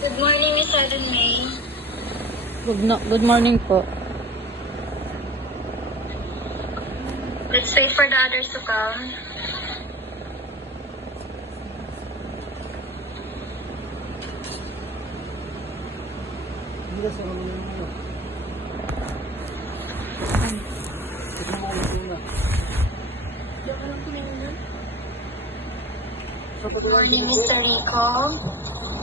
Good morning, Miss May. Good morning po. Let's wait for the others to come. Good morning, Mr. Rico.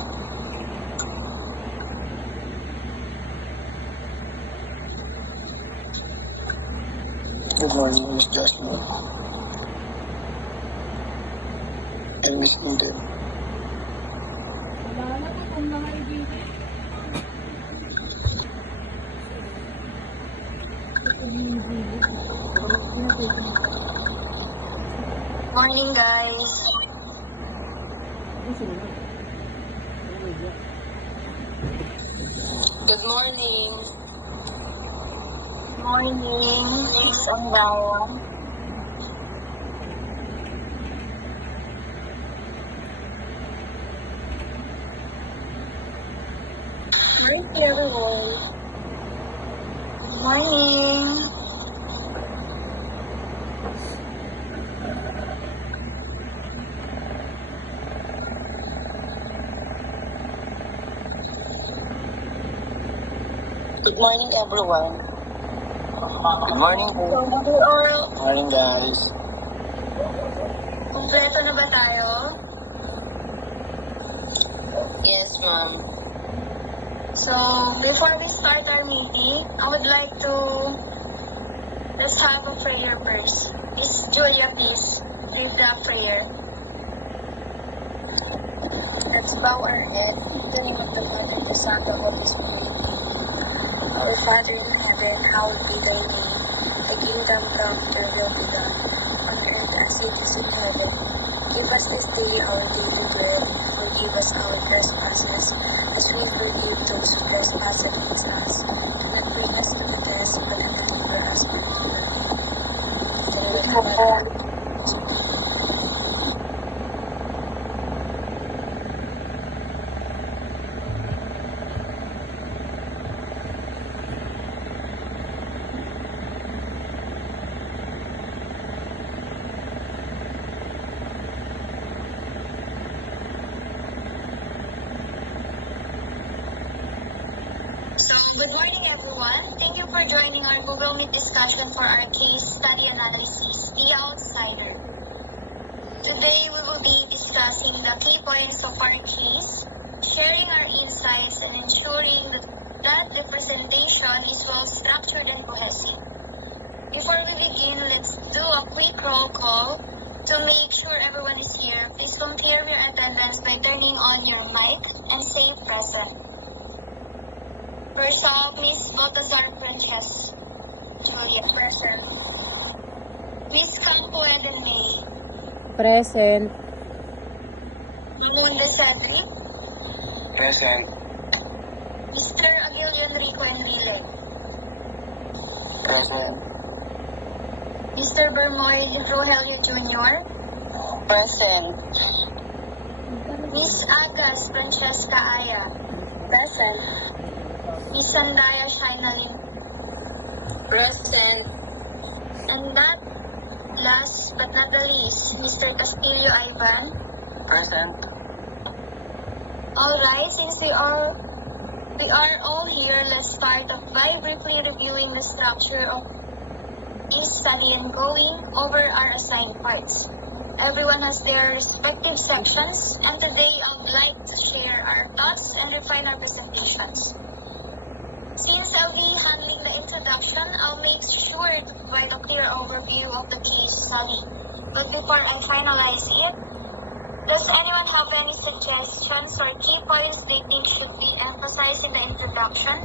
Good morning, Miss Jasmine. And Miss Eden. Morning, guys. Good morning. Morning, Miss Andaya. Hi, everyone. Good morning. Good morning, everyone. Good morning po. So, overall, Morning, guys. kompleto na ba tayo? Yes, ma'am. So, before we start our meeting, I would like to let's have a prayer first. Miss Julia, please lead the prayer. Let's bow our head in the name of the Father, the Son, and the Holy Spirit. Our Father in heaven, hallowed be thy name. Thy kingdom come, thy will be done, on earth as it is in heaven. Give us this day our daily bread, and forgive us our trespasses, as we forgive those who trespass against us. Do not bring us to the test, but deliver us from evil. So, good morning, everyone. Thank you for joining our Google Meet discussion for our case study analysis, The Outsider. Today, we will be discussing the key points of our case, sharing our insights, and ensuring that the presentation is well structured and cohesive. Before we begin, let's do a quick roll call to make sure everyone is here. Please confirm your attendance by turning on your mic and say present. First off, Miss BALTAZAR Frances. Julia, present. Miss CAMPO and May. Present. BAMUNDE CEDRICK. Present. Mr. AGUILLON RICO ENRILY. Present. Mr. BERMOY ROGELIO Jr. Present. Miss AGAS FRANCESKA. Present. Miss ANDAYA SHAINALYN. Present. And that, last but not the least, Mr. CASTILLO IVHAN. Present. Alright, since we are all here, let's start off by briefly reviewing the structure of each study and going over our assigned parts. Everyone has their respective sections, and today I would like to share our thoughts and refine our presentations. Since I'll be handling the introduction, I'll make sure to provide a clear overview of the case study. But before I finalize it, does anyone have any suggestions or key points they think should be emphasized in the introduction?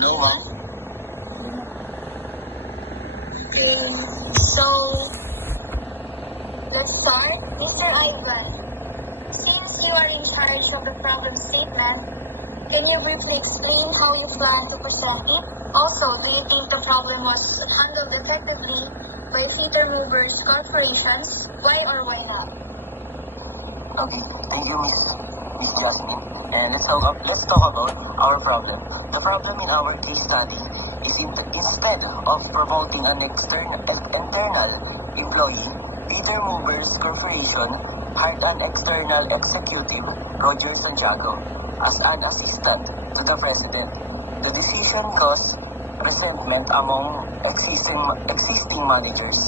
No, ma'am. Okay, so let's start. Mr. Ivan, since you are in charge of the problem statement, can you briefly explain how you plan to present it? Also, do you think the problem was handled effectively by theater movers corporations? Why or why not? Okay, thank you, Miss Jasmine. And let's talk about our problem. The problem in our case study is instead of promoting an internal employee, Peter Movers Corporation hired an external executive, Roger Santiago, as an assistant to the president. The decision caused resentment among existing managers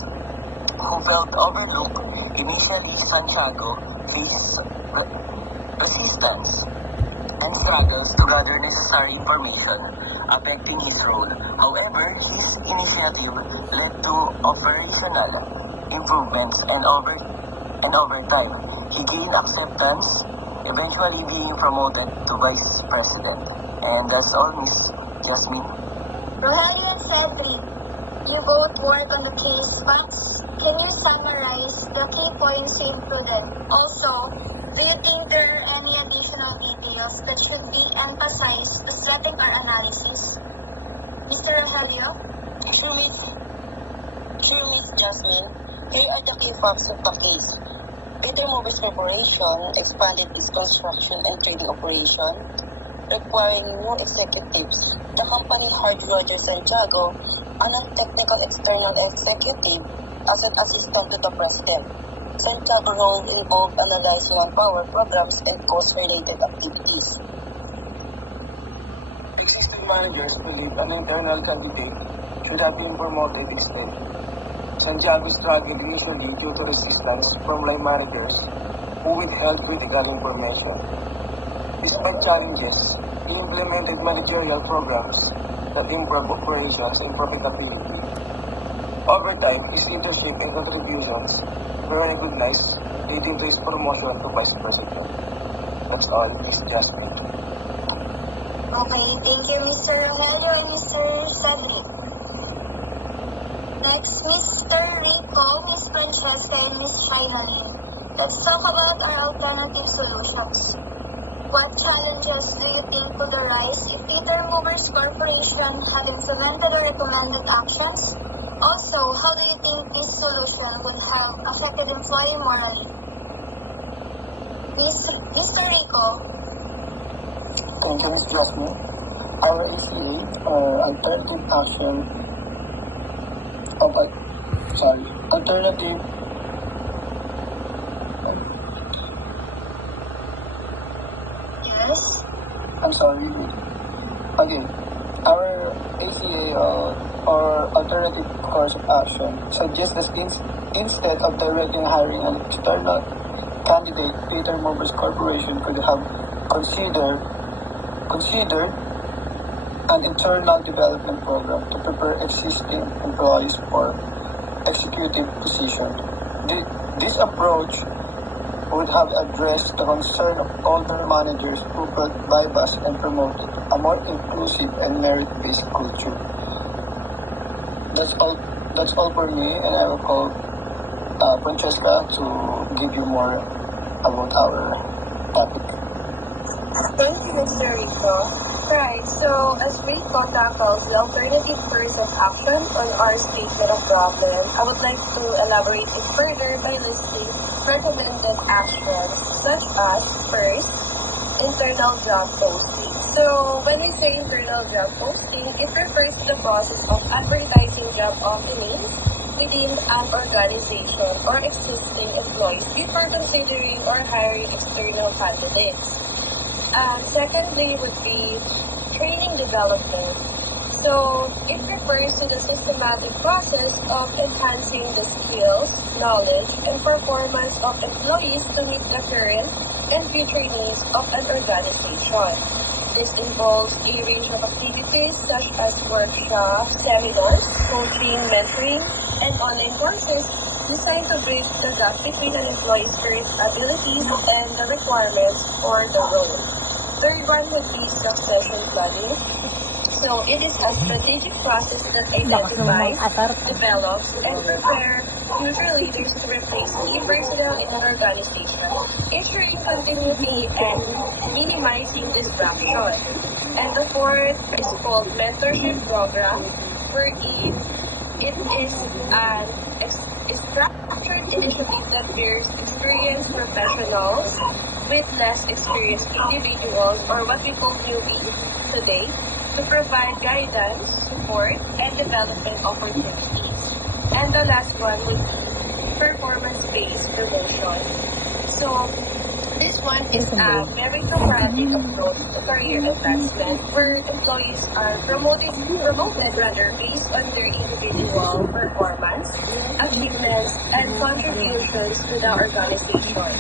who felt overlooked. Initially, Santiago faced resistance and struggles to gather necessary information affecting his role. However, his initiative led to operational improvements and over time, he gained acceptance, eventually being promoted to vice president. And that's all, Miss Jasmine. Rogelio and Cedrick, you both work on the case facts. Can you summarize the key points you included? Also, do you think there are any additional details that should be emphasized to strengthen our analysis? Mr. Rogelio? True, Miss Jasmine. Here are the key facts of the case. Peter Movers Corporation expanded its construction and trading operation, requiring new executives. The company hired Roger Santiago, a non-technical external executive, as an assistant to the president. Santiago's role involved analyzing manpower programs and cost-related activities. Existing managers believe an internal candidate should have been promoted instead. Santiago struggled usually due to resistance from line managers who withheld critical information. Despite challenges, he implemented managerial programs that improved operations and profitability. Over time, his leadership and contributions were recognized, leading to his promotion to vice president. That's all, Miss Jasmine. Okay, thank you, Mr. Rogelio and Mr. Cedrick. Next, Mr. RICO, Miss Francesca, and Miss SHAINALYN. Let's talk about our alternative solutions. What challenges do you think could arise if Peter Movers Corporation had implemented or recommended actions? Also, how do you think this solution would have affected employee morally? Mr. RICO? Thank you, Miss Jasmine. Our ACA, alternative action of alternative Yes? I'm sorry. Again, our ACA or alternative course of action suggests that instead of directly hiring an external candidate, Peter Movers Corporation could have considered an internal development program to prepare existing employees for executive positions. This approach would have addressed the concern of older managers who felt bypassed and promoted a more inclusive and merit-based culture. That's all for me, and I will call Francesca to give you more about our topic. Thank you, Mr. Rico. Right, so as RICO tackles the alternative course of action on our statement of problem, I would like to elaborate it further by listing recommended actions such as, first, internal job posting. So when we say internal job posting, it refers to the process of advertising job openings within an organization or existing employees before considering or hiring external candidates. And secondly would be training development. So it refers to the systematic process of enhancing the skills, knowledge, and performance of employees to meet the current and future needs of an organization. This involves a range of activities such as workshops, seminars, coaching, mentoring, and online courses designed to bridge the gap between an employee's current abilities and the requirements for the role. Third one would be succession planning. So it is a strategic process that identifies, develops, and prepares future leaders to replace key personnel in an organization, ensuring continuity and minimizing disruption. And the fourth is called mentorship program, wherein it is an structured initiative that pairs experienced professionals with less experienced individuals, or what we call newbies today, to provide guidance, support, and development opportunities. And the last one would be performance-based promotion. So, this one is a meritocratic approach to career advancement where employees are promoted based on their individual performance, achievements, and contributions to the organization.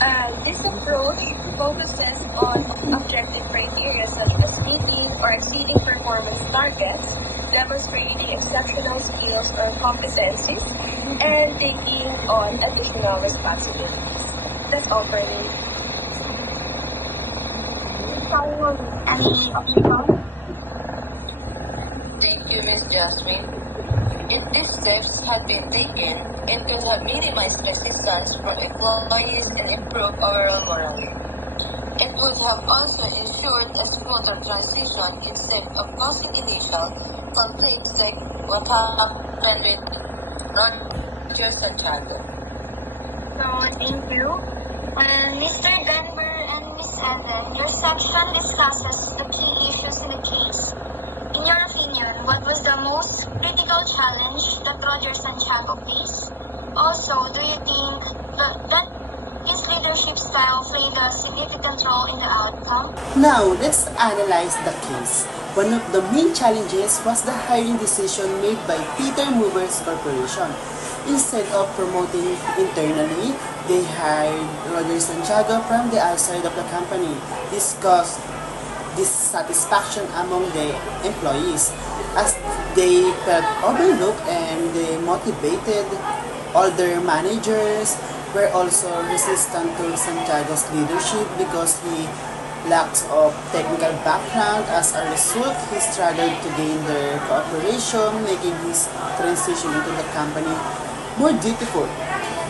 And this approach focuses on objective criteria such as meeting or exceeding performance targets, demonstrating exceptional skills or competencies, and taking on additional responsibilities. That's all for me. Any opinion? Thank you, Ms. Jasmine. If these steps had been taken, it could have minimized resistance from employees and improved overall morale. It would have also ensured a smoother transition instead of causing initial conflicts like what happened with Rogers and Chago. So, thank you. Mr. Denver and Ms. Evan, your section discusses the key issues in the case. In your opinion, what was the most critical challenge that Rogers and Chago faced? Also, do you think that his leadership style played a significant role in the outcome? Now, let's analyze the case. One of the main challenges was the hiring decision made by Peter Movers Corporation. Instead of promoting internally, they hired Rogers and Chago from the outside of the company. This caused dissatisfaction among the employees as they felt overlooked and demotivated. Older managers were also resistant to Santiago's leadership because he lacked of technical background. As a result, he struggled to gain their cooperation, making his transition into the company more difficult.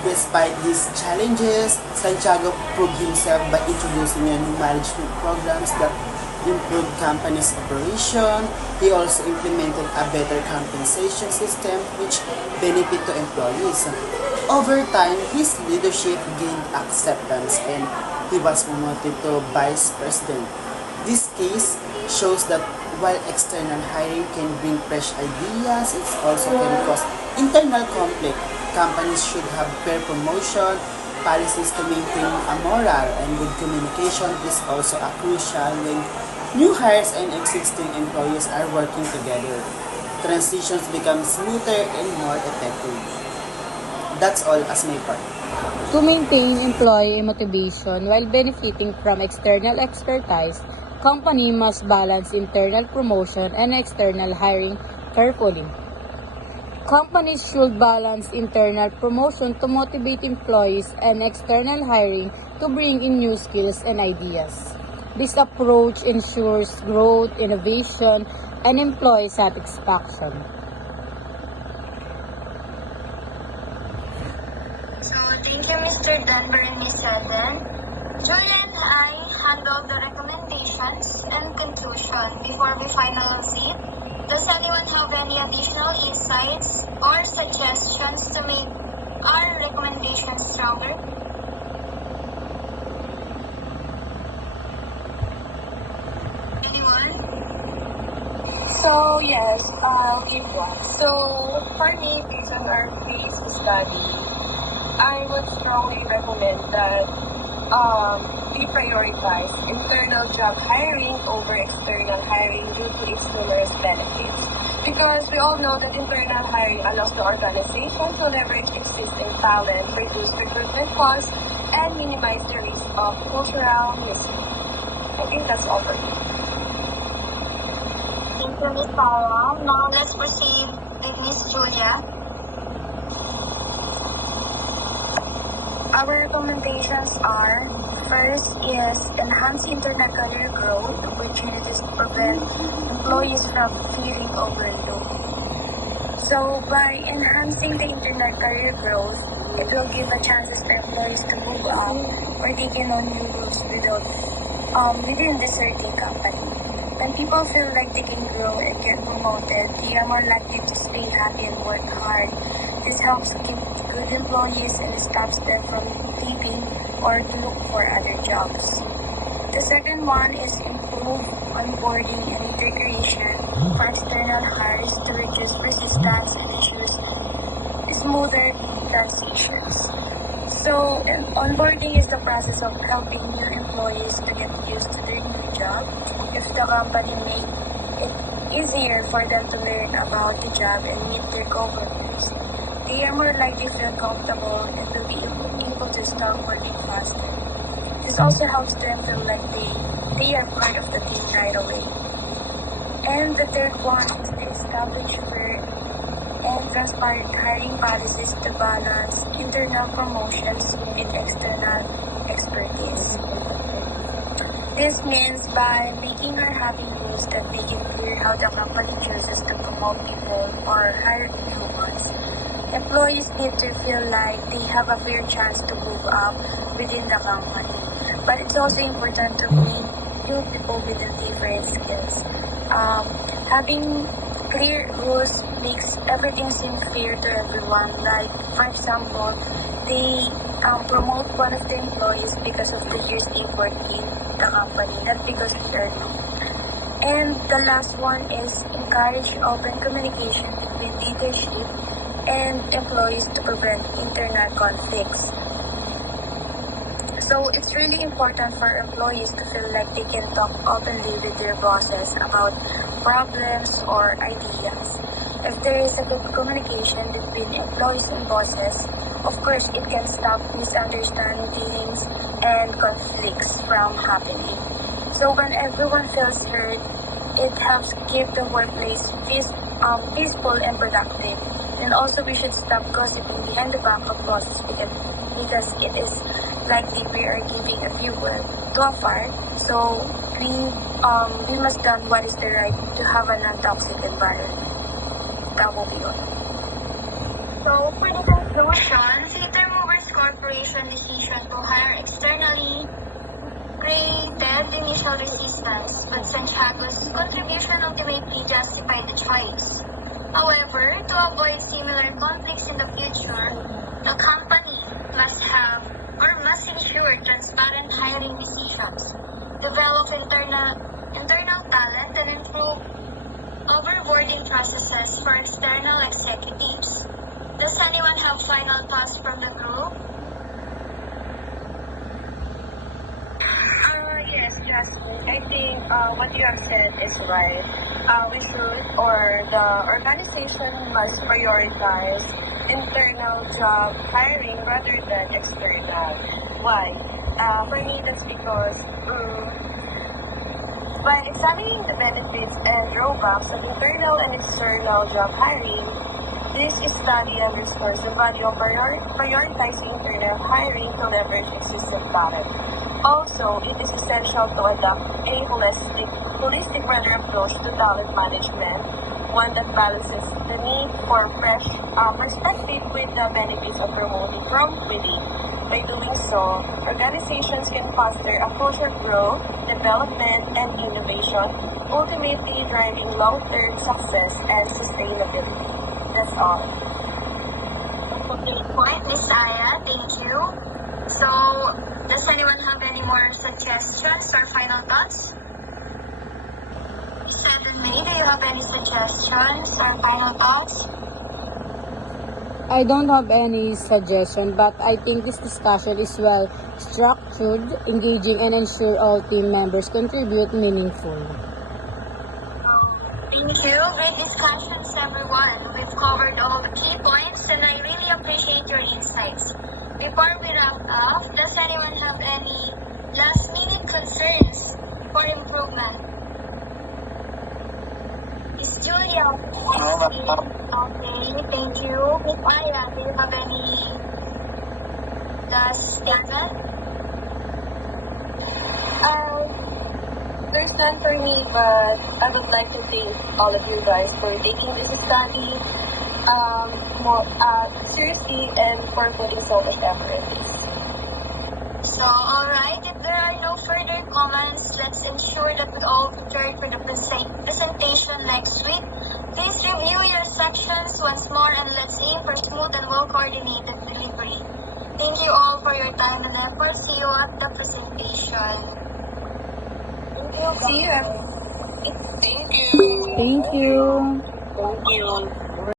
Despite these challenges, Santiago proved himself by introducing new management programs that improved company's operation. He also implemented a better compensation system which benefit to employees. Over time, his leadership gained acceptance and he was promoted to vice president. This case shows that while external hiring can bring fresh ideas, it also can cause internal conflict. Companies should have fair promotion policies to maintain a moral, and good communication is also a crucial when new hires and existing employees are working together. Transitions become smoother and more effective. That's all as my part. To maintain employee motivation while benefiting from external expertise, company must balance internal promotion and external hiring carefully. Companies should balance internal promotion to motivate employees and external hiring to bring in new skills and ideas. This approach ensures growth, innovation, and employee satisfaction. So, thank you, Mr. Denver and Ms. Evan. Julia and I handled the recommendations and conclusion. Before we finalize it, does anyone have any additional insights or suggestions to make our recommendations stronger? Anyone? So, yes, I'll give one. So, for me, based on our case study, I would strongly recommend that we prioritize internal job hiring over external hiring due to its numerous benefits. Because we all know that internal hiring allows the organization to leverage existing talent, reduce recruitment costs, and minimize the risk of cultural mismatch. I think that's all for me. Thank you, Ms. Sarah. Now let's proceed with Ms. Julia. Our recommendations are, first is enhance internal career growth opportunities to prevent employees from feeling overlooked. So by enhancing the internal career growth, it will give a chances for employees to move up or taking on new roles within the certain company. When people feel like they can grow and get promoted, they are more likely to stay happy and work hard. This helps keep good employees and stops them from leaving or to look for other jobs. The second one is improve onboarding and integration for external hires to reduce resistance and ensure smoother transitions. So, onboarding is the process of helping new employees to get used to their new job. If the company make it easier for them to learn about the job and meet their coworkers, they are more likely to feel comfortable and will be able to start working faster. This also helps them feel like they are part of the team right away. And the third one is to establish fair and transparent hiring policies to balance internal promotions with external expertise. This means by making or having rules that make it clear how the company chooses to promote people or hire new ones, employees need to feel like they have a fair chance to move up within the company. But it's also important to bring new people with different skills. Having clear rules makes everything seem fair to everyone. Like, for example, they promote one of the employees because of the years they worked in the company, not because they are new. And the last one is encourage open communication between leadership and employees to prevent internal conflicts. So it's really important for employees to feel like they can talk openly with their bosses about problems or ideas. If there is a good communication between employees and bosses, of course it can stop misunderstandings and conflicts from happening. So when everyone feels heard, it helps keep the workplace peaceful and productive. And also we should stop gossiping behind the back of bosses because it is likely we are giving a fuel to a fire. So we must do what is the right to have a non-toxic environment. That will be all. So, for the conclusion, Theater Movers Corporation decision to hire externally created initial resistance, but Santiago's contribution ultimately justified the choice. However, to avoid similar conflicts in the future, the company must ensure transparent hiring decisions, develop internal talent, and improve overboarding processes for external executives. Does anyone have final thoughts from the group? Yes, Jasmine. I think what you have said is right. We should, or the organization must prioritize internal job hiring rather than external. Why? For me, that's because by examining the benefits and drawbacks of internal and external job hiring, this study underscores the value of prioritizing internal hiring to leverage existing talent. Also, it is essential to adopt a holistic approach to talent management, one that balances the need for fresh perspective with the benefits of promoting from within. By doing so, organizations can foster a culture of growth, development, and innovation, ultimately driving long-term success and sustainability. That's all. Okay, point, Miss Aya. Thank you. So, does anyone have any more suggestions or final thoughts? Miss May, do you have any suggestions or final thoughts? I don't have any suggestion, but I think this discussion is well structured, engaging, and ensure all team members contribute meaningfully. Thank you. Great discussions, everyone. We've covered all the key points, and I really appreciate your insights. Before we wrap up, does anyone have any last-minute concerns for improvement? Miss Julia, okay, thank you. Miss Aya, do you have any last statement? There's none for me, but I would like to thank all of you guys for taking this study more seriously and for putting so much effort in this. So, alright, if there are no further comments, let's ensure that we all prepare for the presentation next week. Please review your sections once more and let's aim for smooth and well-coordinated delivery. Thank you all for your time and effort. See you at the presentation. See you. Thank you. Thank you.